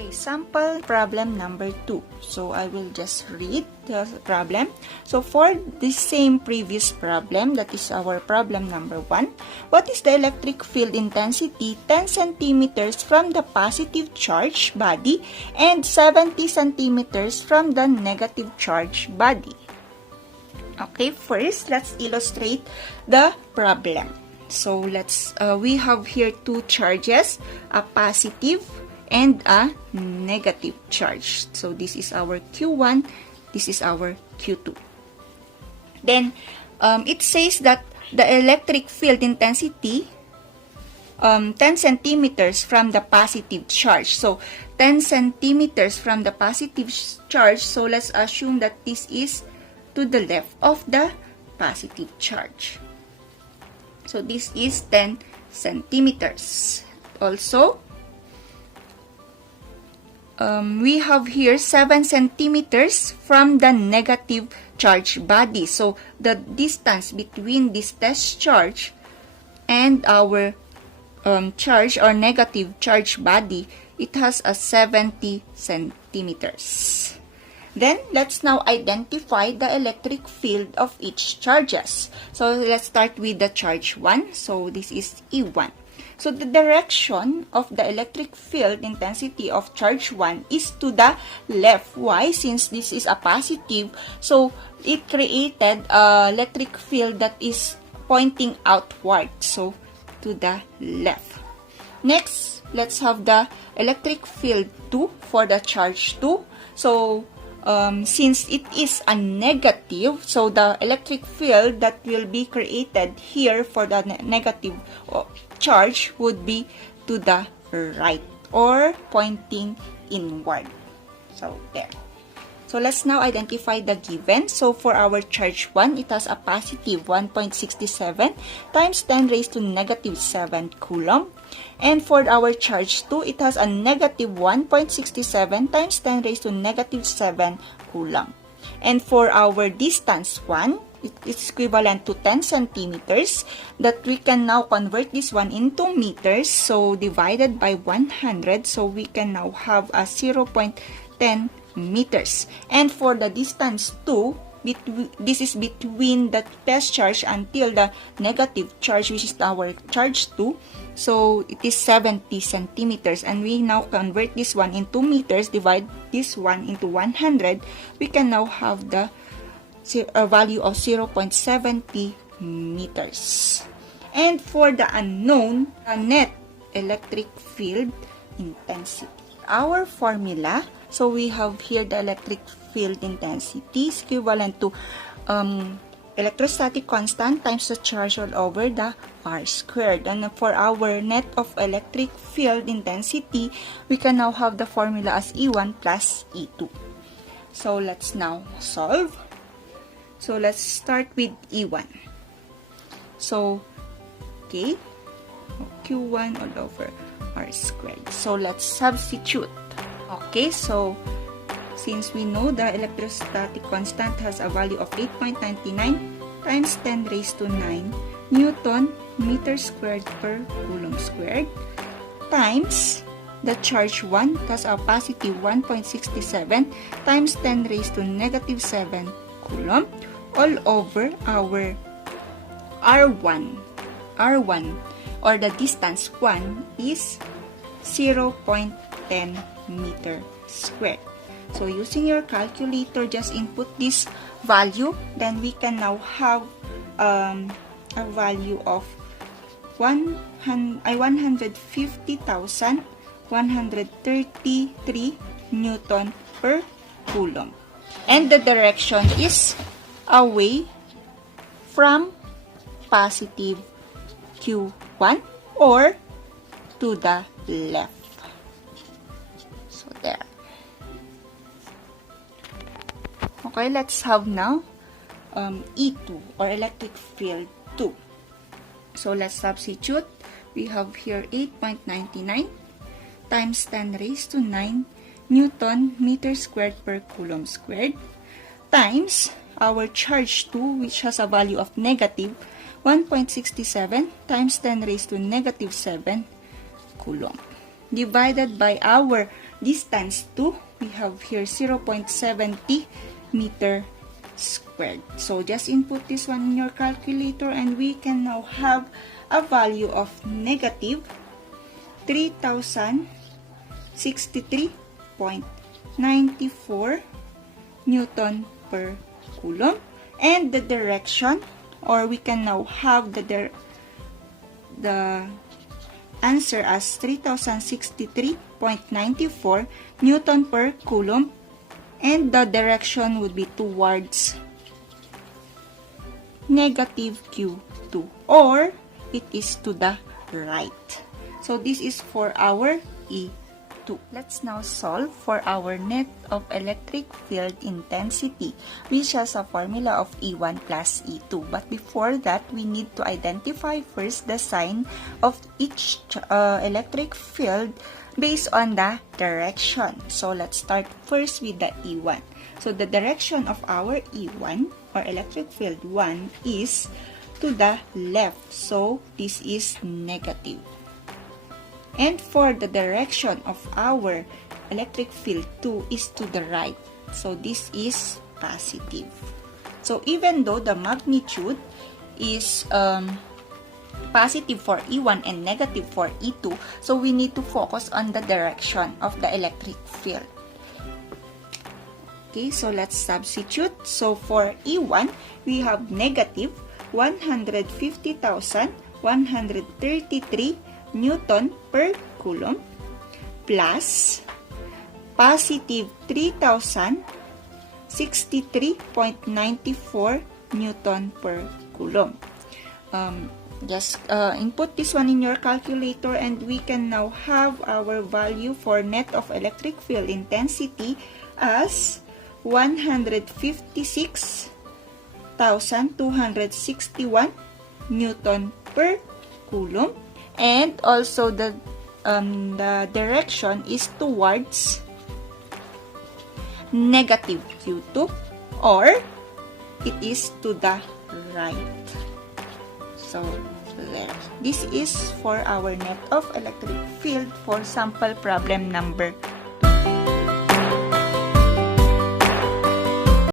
Okay, sample problem number 2. So I will just read the problem. So for the same previous problem, that is our problem number 1, what is the electric field intensity 10 centimeters from the positive charge body and 70 centimeters from the negative charge body? Okay, first let's illustrate the problem. So we have here two charges, a positive and a negative charge. So this is our Q1, this is our Q2. Then it says that the electric field intensity 10 centimeters from the positive charge. So 10 centimeters from the positive charge. So let's assume that this is to the left of the positive charge. So this is 10 centimeters. Also, we have here 7 centimeters from the negative charge body. So the distance between this test charge and our charge or negative charge body, it has a 70 centimeters. Then, let's now identify the electric field of each charges. So, let's start with the charge 1. So, this is E1. So, the direction of the electric field intensity of charge 1 is to the left. Why? Since this is a positive, so it created an electric field that is pointing outward. So, to the left. Next, let's have the electric field 2 for the charge 2. So, since it is a negative, so the electric field that will be created here for the negative charge would be to the right or pointing inward. So there. So let's now identify the given. So for our charge 1, it has a positive 1.67 times 10 raised to negative 7 coulomb. And for our charge 2, it has a negative 1.67 times 10 raised to negative 7 coulomb. And for our distance 1, it is equivalent to 10 centimeters, that we can now convert this one into meters. So divided by 100, so we can now have a 0.10 meters. And for the distance 2, this is between the test charge until the negative charge, which is our charge 2. So it is 70 centimeters. And we now convert this one into meters, divide this one into 100. We can now have the value of 0.70 meters. And for the unknown, the net electric field intensity. Our formula, so we have here the electric field intensity is equivalent to electrostatic constant times the charge all over the R squared. And for our net of electric field intensity, we can now have the formula as E1 plus E2. So let's now solve. So let's start with E1. So, okay, Q1 all over R squared. So let's substitute. Okay, so since we know the electrostatic constant has a value of 8.99 times 10 raised to 9 Newton meter squared per coulomb squared times the charge 1 has a positive 1.67 times 10 raised to negative 7 coulomb all over our R1 or the distance 1 is 0.10 meter squared. So using your calculator, just input this value, then we can now have a value of 150,133 Newton per coulomb. And the direction is away from positive Q1 or to the left. So there. Okay, let's have now E2 or electric field 2. So let's substitute. We have here 8.99 times 10 raised to 9 Newton meter squared per coulomb squared times our charge 2, which has a value of negative 1.67 times 10 raised to negative 7 coulomb, divided by our distance to, we have here 0.70 meter squared. So just input this one in your calculator and we can now have a value of negative 3063.94 Newton per coulomb. And the direction, or we can now have the answer as 3063.94 Newton per coulomb, and the direction would be towards negative Q2, or it is to the right. So this is for our E2. Let's now solve for our net of electric field intensity, which has a formula of E1 plus E2. But before that, we need to identify first the sign of each electric field based on the direction. So let's start first with the E1. So the direction of our E1 or electric field 1 is to the left. So this is negative. And for the direction of our electric field 2 is to the right. So this is positive. So even though the magnitude is positive for E1 and negative for E2, so we need to focus on the direction of the electric field. Okay, so let's substitute. So for E1, we have negative 150,133 Newton per coulomb plus positive 3063.94 Newton per coulomb. Just input this one in your calculator and we can now have our value for net of electric field intensity as 156,261 Newton per coulomb. And also the direction is towards negative Q2, or it is to the right. So there. This is for our net of electric field for sample problem number